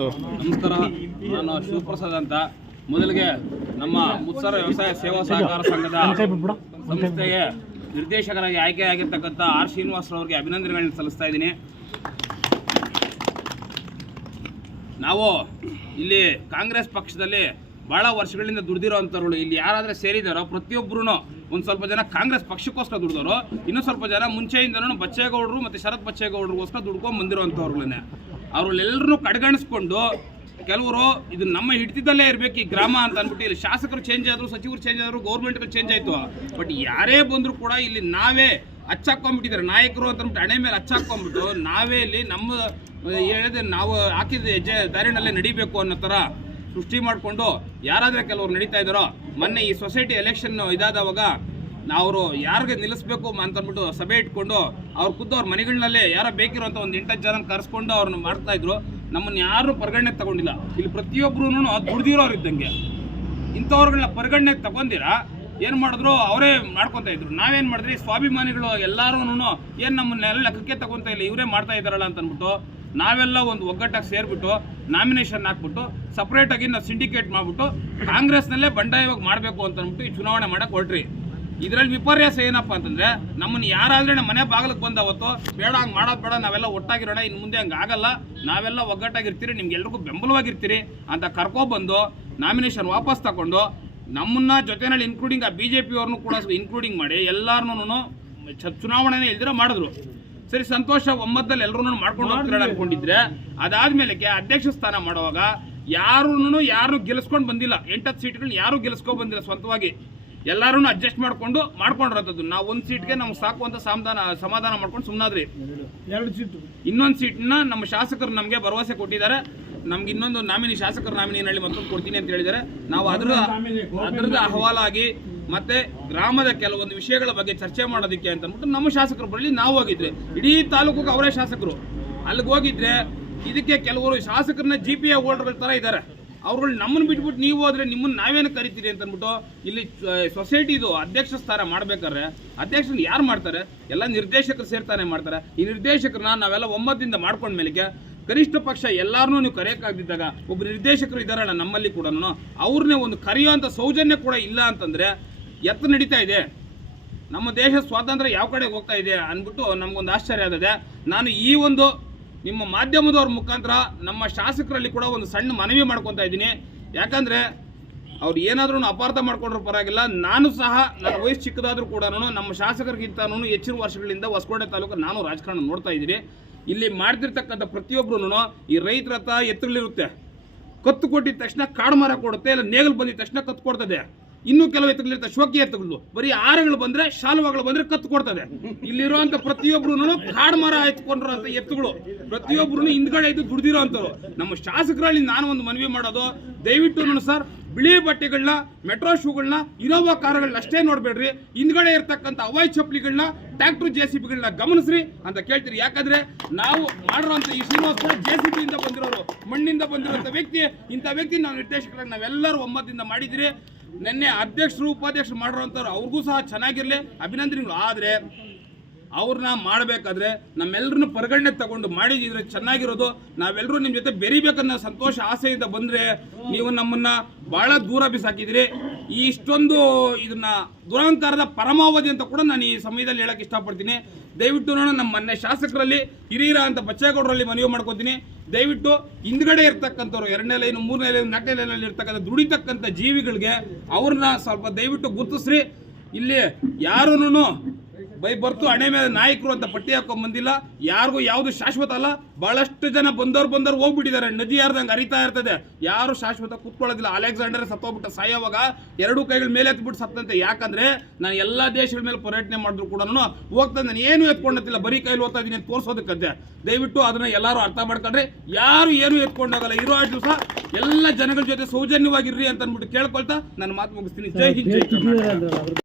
ನಮಸ್ಕಾರ, ನಾನು ಶಿವಪ್ರಸಾದ್ ಅಂತ. ಮೊದಲಿಗೆ ನಮ್ಮ ಮುತ್ಸರ ವ್ಯವಸಾಯ ಸೇವಾ ಸಹಕಾರ ಸಂಘದ ಸಂಸ್ಥೆಗೆ ನಿರ್ದೇಶಕರಾಗಿ ಆಯ್ಕೆಯಾಗಿರ್ತಕ್ಕಂಥ ಆರ್ ಶ್ರೀನಿವಾಸರವರಿಗೆ ಅಭಿನಂದನೆಗಳನ್ನು ಸಲ್ಲಿಸ್ತಾ ಇದ್ದೀನಿ. ನಾವು ಇಲ್ಲಿ ಕಾಂಗ್ರೆಸ್ ಪಕ್ಷದಲ್ಲಿ ಭಾಳ ವರ್ಷಗಳಿಂದ ದುಡಿದಿರೋವಂಥವ್ರು ಇಲ್ಲಿ ಯಾರಾದರೆ ಸೇರಿದಾರೋ ಪ್ರತಿಯೊಬ್ಬರೂ ಒಂದು ಸ್ವಲ್ಪ ಜನ ಕಾಂಗ್ರೆಸ್ ಪಕ್ಷಕ್ಕೋಸ್ಕರ ದುಡಿದವರು, ಇನ್ನೂ ಸ್ವಲ್ಪ ಜನ ಮುಂಚೆಯಿಂದನೂ ಬಚ್ಚೇಗೌಡರು ಮತ್ತು ಶರತ್ ಬಚ್ಚೇಗೌಡರಿಗೋಸ್ಕರ ದುಡ್ಕೊಂಡು ಬಂದಿರೋವಂಥವ್ರುಗಳನ್ನೇ ಅವ್ರನ್ನೆಲ್ಲರೂ ಕಡೆಗಣಿಸ್ಕೊಂಡು ಕೆಲವರು ಇದು ನಮ್ಮ ಹಿಡಿತದಲ್ಲೇ ಇರಬೇಕು ಈ ಗ್ರಾಮ ಅಂತ ಅಂದ್ಬಿಟ್ಟು ಇಲ್ಲಿ ಶಾಸಕರು ಚೇಂಜ್ ಆದರು, ಸಚಿವರು ಚೇಂಜ್ ಆದರು, ಗೌರ್ಮೆಂಟ್ಗಳು ಚೇಂಜ್ ಆಯಿತು. ಬಟ್ ಯಾರೇ ಬಂದರೂ ಕೂಡ ಇಲ್ಲಿ ನಾವೇ ಹಚ್ಚಾಕೊಂಡ್ಬಿಟ್ಟಿದ್ದಾರೆ ನಾಯಕರು ಅಂತ ಅಂದ್ಬಿಟ್ಟು ಹಣೆ ಮೇಲೆ ಹಚ್ಚಾಕೊಂಡ್ಬಿಟ್ಟು ನಾವೇ ಇಲ್ಲಿ ನಮ್ಮ ಹೇಳಿದ್ರೆ ನಾವು ಹಾಕಿದ ಹೆಜ್ಜೆ ದಾರಿನಲ್ಲೇ ನಡಿಬೇಕು ಅನ್ನೋ ಥರ ಸೃಷ್ಟಿ ಮಾಡಿಕೊಂಡು ಯಾರಾದರೆ ಕೆಲವರು ನಡೀತಾ ಇದ್ದಾರೋ. ಮೊನ್ನೆ ಈ ಸೊಸೈಟಿ ಎಲೆಕ್ಷನ್ ಇದಾದವಾಗ ಅವರು ಯಾರಿಗೆ ನಿಲ್ಲಿಸ್ಬೇಕು ಅಂತ ಅಂದ್ಬಿಟ್ಟು ಸಭೆ ಇಟ್ಕೊಂಡು ಅವ್ರು ಖುದ್ದು ಅವ್ರ ಮನೆಗಳಲ್ಲೇ ಯಾರೋ ಬೇಕಿರೋಂಥ ಒಂದು 8 ಜನ ಕರೆಸ್ಕೊಂಡು ಅವ್ರನ್ನ ಮಾಡ್ತಾ ಇದ್ರು. ನಮ್ಮನ್ನು ಯಾರು ಪರಿಗಣನೆ ತಗೊಂಡಿಲ್ಲ. ಇಲ್ಲಿ ಪ್ರತಿಯೊಬ್ಬರೂ ದುಡ್ದಿರೋರು ಇದ್ದಂಗೆ ಇಂಥವ್ರುಗಳನ್ನ ಪರಿಗಣನೆ ತಗೊಂಡಿರಾ ಏನು ಮಾಡಿದ್ರು ಅವರೇ ಮಾಡ್ಕೊತಾ ಇದ್ರು. ನಾವೇನು ಮಾಡಿದ್ರಿ ಸ್ವಾಭಿಮಾನಿಗಳು ಎಲ್ಲರೂ ಏನು ನಮ್ಮನ್ನೆಲ್ಲ ಲೆಕ್ಕಕ್ಕೆ ತಗೊತಾ ಇಲ್ಲ, ಇವರೇ ಮಾಡ್ತಾ ಇದ್ದಾರಲ್ಲ ಅಂತ ಅಂದ್ಬಿಟ್ಟು ನಾವೆಲ್ಲ ಒಂದು ಒಗ್ಗಟ್ಟಾಗಿ ಸೇರಿಬಿಟ್ಟು ನಾಮಿನೇಷನ್ ಹಾಕ್ಬಿಟ್ಟು ಸಪ್ರೇಟಾಗಿ ನಾವು ಸಿಂಡಿಕೇಟ್ ಮಾಡಿಬಿಟ್ಟು ಕಾಂಗ್ರೆಸ್ನಲ್ಲೇ ಬಂಡಾಯವಾಗಿ ಮಾಡಬೇಕು ಅಂತ ಅಂದ್ಬಿಟ್ಟು ಈ ಚುನಾವಣೆ ಮಾಡೋಕೆ ಹೊರಟ್ರಿ. ಇದರಲ್ಲಿ ವಿಪರ್ಯಾಸ ಏನಪ್ಪ ಅಂತಂದರೆ ನಮ್ಮನ್ನು ಯಾರಾದರೆ ನಮ್ಮ ಮನೆ ಬಾಗಿಲಿಗೆ ಬಂದ ಅವತ್ತು ಬೇಡ ಹಂಗೆ ಮಾಡೋದು ಬೇಡ, ನಾವೆಲ್ಲ ಒಟ್ಟಾಗಿರೋಣ, ಇನ್ನು ಮುಂದೆ ಹಂಗೆ ಆಗಲ್ಲ, ನಾವೆಲ್ಲ ಒಗ್ಗಟ್ಟಾಗಿರ್ತೀರಿ, ನಿಮ್ಗೆಲ್ರಿಗೂ ಬೆಂಬಲವಾಗಿರ್ತೀರಿ ಅಂತ ಕರ್ಕೊಬಂದು ನಾಮಿನೇಷನ್ ವಾಪಸ್ ತಗೊಂಡು ನಮ್ಮನ್ನ ಜೊತೆಯಲ್ಲಿ ಇನ್ಕ್ಲೂಡಿಂಗ್ ಆ BJP ಅವ್ರನ್ನೂ ಕೂಡ ಇನ್ಕ್ಲೂಡಿಂಗ್ ಮಾಡಿ ಎಲ್ಲರೂ ಚುನಾವಣೆನೇ ಇಲ್ದಿರೋ ಮಾಡಿದ್ರು. ಸರಿ, ಸಂತೋಷ, ಒಮ್ಮತದಲ್ಲಿ ಎಲ್ಲರೂ ಮಾಡ್ಕೊಂಡು ಹೋಗ್ತಾರೆ ಅನ್ಕೊಂಡಿದ್ರೆ ಅದಾದ್ಮೇಲೆ ಅಧ್ಯಕ್ಷ ಸ್ಥಾನ ಮಾಡುವಾಗ ಯಾರು ಗೆಲ್ಲಿಸ್ಕೊಂಡು ಬಂದಿಲ್ಲ. 8 ಸೀಟ್ಗಳನ್ನ ಯಾರೂ ಗೆಲ್ಲಿಸ್ಕೊಂಡು ಬಂದಿಲ್ಲ. ಸ್ವಂತವಾಗಿ ಎಲ್ಲರೂ ಅಡ್ಜಸ್ಟ್ ಮಾಡ್ಕೊಂಡಿರೋದು. ನಾವು ಒಂದು ಸೀಟ್ಗೆ ನಮ್ಗೆ ಸಾಕು ಅಂತ ಸಮಾಧಾನ ಮಾಡ್ಕೊಂಡು ಸುಮ್ಮನಾದ್ರಿ. 2 ಸೀಟು ಇನ್ನೊಂದು ಸೀಟ್ನ ನಮ್ಮ ಶಾಸಕರು ನಮಗೆ ಭರವಸೆ ಕೊಟ್ಟಿದ್ದಾರೆ. ನಮ್ಗೆ ಇನ್ನೊಂದು ಶಾಸಕರ ನಾಮಿನಿನಲ್ಲಿ ಮತ್ತೊಂದು ಕೊಡ್ತೀನಿ ಅಂತ ಹೇಳಿದ್ದಾರೆ. ನಾವು ಅದರದ್ದು ಅಹವಾಲಾಗಿ ಮತ್ತೆ ಗ್ರಾಮದ ಕೆಲವೊಂದು ವಿಷಯಗಳ ಬಗ್ಗೆ ಚರ್ಚೆ ಮಾಡೋದಕ್ಕೆ ಅಂತ ಅಂದ್ಬಿಟ್ಟು ನಮ್ಮ ಶಾಸಕರು ಬರಲಿ ನಾವು ಹೋಗಿದ್ರೆ ಇಡೀ ತಾಲೂಕಿಗೆ ಅವರೇ ಶಾಸಕರು ಅಲ್ಲಿಗೆ ಹೋಗಿದ್ರೆ ಇದಕ್ಕೆ ಕೆಲವರು ಶಾಸಕರನ್ನ GPA ಹೋಲ್ಡರ್ಗಳ ಥರ ಇದ್ದಾರೆ. ಅವ್ರುಗಳು ನಮ್ಮನ್ನು ಬಿಟ್ಬಿಟ್ಟು ನೀವು ಹೋದ್ರೆ ನಿಮ್ಮನ್ನು ನಾವೇನು ಕರಿತೀರಿ ಅಂತ ಅಂದ್ಬಿಟ್ಟು ಇಲ್ಲಿ ಸೊಸೈಟಿದು ಅಧ್ಯಕ್ಷ ಸ್ಥಾನ ಮಾಡ್ಬೇಕಾದ್ರೆ ಅಧ್ಯಕ್ಷರನ್ನ ಯಾರು ಮಾಡ್ತಾರೆ? ಎಲ್ಲ ನಿರ್ದೇಶಕರು ಸೇರ್ತಾನೆ ಮಾಡ್ತಾರೆ. ಈ ನಿರ್ದೇಶಕರನ್ನ ನಾವೆಲ್ಲ ಒಮ್ಮತದಿಂದ ಮಾಡ್ಕೊಂಡ ಮೇಲೆಗೆ ಕನಿಷ್ಠ ಪಕ್ಷ ಎಲ್ಲಾರನ್ನೂ ನೀವು ಕರೆಯೋಕ್ಕಾಗದಿದ್ದಾಗ ಒಬ್ಬ ನಿರ್ದೇಶಕರು ಇದ್ದಾರಲ್ಲ ನಮ್ಮಲ್ಲಿ ಕೂಡ ಅವ್ರನ್ನೇ ಒಂದು ಕರೆಯುವಂಥ ಸೌಜನ್ಯ ಕೂಡ ಇಲ್ಲ ಅಂತಂದರೆ ಎತ್ತ ನಡೀತಾ ಇದೆ ನಮ್ಮ ದೇಶ ಸ್ವಾತಂತ್ರ್ಯ ಯಾವ ಕಡೆ ಹೋಗ್ತಾ ಇದೆ ಅಂದ್ಬಿಟ್ಟು ನಮಗೊಂದು ಆಶ್ಚರ್ಯ ಆಗಿದೆ. ನಾನು ಈ ಒಂದು ನಿಮ್ಮ ಮಾಧ್ಯಮದವ್ರ ಮುಖಾಂತರ ನಮ್ಮ ಶಾಸಕರಲ್ಲಿ ಕೂಡ ಒಂದು ಸಣ್ಣ ಮನವಿ ಮಾಡ್ಕೊತಾ ಇದ್ದೀನಿ. ಯಾಕಂದರೆ ಅವ್ರು ಏನಾದ್ರೂ ಅಪಾರ್ಥ ಮಾಡ್ಕೊಂಡ್ರೂ ಪರವಾಗಿಲ್ಲ, ನಾನು ಸಹ ನನ್ನ ವಯಸ್ಸು ಚಿಕ್ಕದಾದರೂ ಕೂಡ ನಮ್ಮ ಶಾಸಕರಿಗಿಂತ ಹೆಚ್ಚಿನ ವರ್ಷಗಳಿಂದ ಹೊಸಕೋಟೆ ತಾಲೂಕು ನಾನು ರಾಜಕಾರಣ ನೋಡ್ತಾ ಇದ್ದೀನಿ. ಇಲ್ಲಿ ಮಾಡ್ತಿರ್ತಕ್ಕಂಥ ಪ್ರತಿಯೊಬ್ಬರೂ ಈ ರೈತರ ಹತ್ರ ಎತ್ತುಗಳಿರುತ್ತೆ, ಕತ್ತು ಕೊಟ್ಟಿದ ತಕ್ಷಣ ಕಾಡು ಮರ ಕೊಡುತ್ತೆ, ಇಲ್ಲ ನೇಗಲು ಬಂದಿದ ತಕ್ಷಣ ಕತ್ತು ಕೊಡ್ತದೆ. ಇನ್ನೂ ಕೆಲವು ಎತ್ತುಗಳಿರ್ತವೆ, ಶೋಕಿ ಎತ್ತುಗಳು, ಬರೀ ಆರಗಳು ಬಂದರೆ ಶಾಲುವಾಗಳು ಬಂದರೆ ಕತ್ತು ಕೊಡ್ತದೆ. ಇಲ್ಲಿರುವಂಥ ಪ್ರತಿಯೊಬ್ಬರು ಕಾಡು ಮರ ಎತ್ಕೊಂಡಿರೋಂಥ ಎತ್ತುಗಳು ಪ್ರತಿಯೊಬ್ಬರು ಹಿಂದ್ಗಡೆ ಇದ್ದು ದುಡ್ದಿರೋ ಅಂಥವ್ರು. ನಮ್ಮ ಶಾಸಕರಲ್ಲಿ ನಾನು ಒಂದು ಮನವಿ ಮಾಡೋದು, ದಯವಿಟ್ಟು ಸರ್ ಬಿಳಿ ಬಟ್ಟೆಗಳನ್ನ, ಮೆಟ್ರೋ ಶೂಗಳನ್ನ, ಇನೋವಾ ಕಾರುಗಳನ್ನ ಅಷ್ಟೇ ನೋಡಬೇಡ್ರಿ, ಹಿಂದ್ಗಡೆ ಇರ್ತಕ್ಕಂಥ ಅವಾಯ್ ಚಪ್ಪಲಿಗಳನ್ನ, ಟ್ರ್ಯಾಕ್ಟರ್ JCBಗಳನ್ನ ಗಮನಿಸ್ರಿ ಅಂತ ಕೇಳ್ತೀರಿ. ಯಾಕಂದ್ರೆ ನಾವು ಮಾಡಿರೋಂಥ ಈ ಶ್ರೀನಿವಾಸ ಕೂಡ JCBಯಿಂದ ಬಂದಿರೋರು, ಮಣ್ಣಿಂದ ಬಂದಿರೋಂಥ ವ್ಯಕ್ತಿ. ಇಂಥ ವ್ಯಕ್ತಿ ನಾವು ನಿರ್ದೇಶಕರಾಗಿ ನಾವೆಲ್ಲರೂ ಒಮ್ಮತದಿಂದ ಮಾಡಿದಿರಿ. ನಿನ್ನೆ ಅಧ್ಯಕ್ಷರು ಉಪಾಧ್ಯಕ್ಷರು ಮಾಡಿರೋಂಥವ್ರು ಅವ್ರಿಗೂ ಸಹ ಚೆನ್ನಾಗಿರಲಿ, ಅಭಿನಂದನೆಗಳು. ಆದರೆ ಅವ್ರನ್ನ ಮಾಡಬೇಕಾದ್ರೆ ನಮ್ಮೆಲ್ಲರನ್ನು ಪರಿಗಣನೆ ತಗೊಂಡು ಮಾಡಿದ್ರೆ ಚೆನ್ನಾಗಿರೋದು. ನಾವೆಲ್ಲರೂ ನಿಮ್ಮ ಜೊತೆ ಬೆರಿಬೇಕನ್ನೋ ಸಂತೋಷ ಆಸೆಯಿಂದ ಬಂದರೆ ನೀವು ನಮ್ಮನ್ನು ಭಾಳ ದೂರ ಬಿಸಾಕಿದಿರಿ. ಇಷ್ಟೊಂದು ಇದನ್ನ ದುರಹಂಕಾರದ ಪರಮಾವಧಿ ಅಂತ ಕೂಡ ನಾನು ಈ ಸಮಯದಲ್ಲಿ ಹೇಳಕ್ಕೆ ಇಷ್ಟಪಡ್ತೀನಿ. ದಯವಿಟ್ಟು ನಮ್ಮ ಮೊನ್ನೆ ಶಾಸಕರಲ್ಲಿ ಹಿರಿಯರ ಅಂತ ಬಚ್ಚೇಗೌಡರಲ್ಲಿ ಮನವಿ ಮಾಡ್ಕೊತೀನಿ. ದಯವಿಟ್ಟು ಹಿಂದ್ಗಡೆ ಇರ್ತಕ್ಕಂಥವ್ರು 2ನೇ ಲೈನು 3ನೇ ಲೈನು 4ನೇ ಲೈನಲ್ಲಿ ಇರ್ತಕ್ಕಂಥ ದುಡಿತಕ್ಕಂಥ ಜೀವಿಗಳಿಗೆ ಅವ್ರನ್ನ ಸ್ವಲ್ಪ ದಯವಿಟ್ಟು ಗುರುತಿಸ್ರಿ. ಇಲ್ಲಿ ಯಾರೂ ಬರ್ತು ಹಣೆ ಮೇಲೆ ನಾಯಕರು ಅಂತ ಪಟ್ಟಿ ಹಾಕೊಂಡ್ ಬಂದಿಲ್ಲ. ಯಾರಿಗೂ ಯಾವುದು ಶಾಶ್ವತ ಅಲ್ಲ. ಬಹಳಷ್ಟು ಜನ ಬಂದವ್ರು ಹೋಗ್ಬಿಟ್ಟಿದ್ದಾರೆ, ನದಿ ಯಾರ್ದಂಗೆ ಹರಿತಾ ಇರ್ತದೆ. ಯಾರು ಶಾಶ್ವತ ಕೂತ್ಕೊಳ್ಳೋದಿಲ್ಲ. ಅಲೆಕ್ಸಾಂಡರ್ ಸತ್ತೋಗ್ಬಿಟ್ಟ, ಸಾಯೋವಾಗ 2 ಕೈಗಳ ಮೇಲೆ ಎತ್ಬಿಟ್ಟು ಸತ್ತಂತೆ. ಯಾಕಂದ್ರೆ ನಾನು ಎಲ್ಲ ದೇಶಗಳ ಮೇಲೆ ಪರ್ಯಟನೆ ಮಾಡಿದ್ರು ಕೂಡ ಹೋಗ್ತಾ ನಾನು ಏನು ಎತ್ಕೊಂಡತ್ತಿಲ್ಲ, ಬರೀ ಕೈಲಿ ಹೋಗ್ತಾ ಇದೀನಿ ಅಂತ ತೋರಿಸೋದಕ್ಕಂತೆ. ದಯವಿಟ್ಟು ಅದನ್ನ ಎಲ್ಲರೂ ಅರ್ಥ ಮಾಡ್ಕೊಂಡ್ರೆ ಯಾರು ಏನು ಎತ್ಕೊಂಡೋಗಲ್ಲ. ಇರೋ ದಿವಸ ಎಲ್ಲ ಜನಗಳ ಜೊತೆ ಸೌಜನ್ಯವಾಗಿರ್ರಿ ಅಂತ ಅಂದ್ಬಿಟ್ಟು ಕೇಳ್ಕೊಳ್ತಾ ನನ್ನ ಮಾತು ಮುಗಿಸ್ತೀನಿ. ಜೈ ಹಿಂದ್, ಜೈ ಕರ್ನಾಟಕ.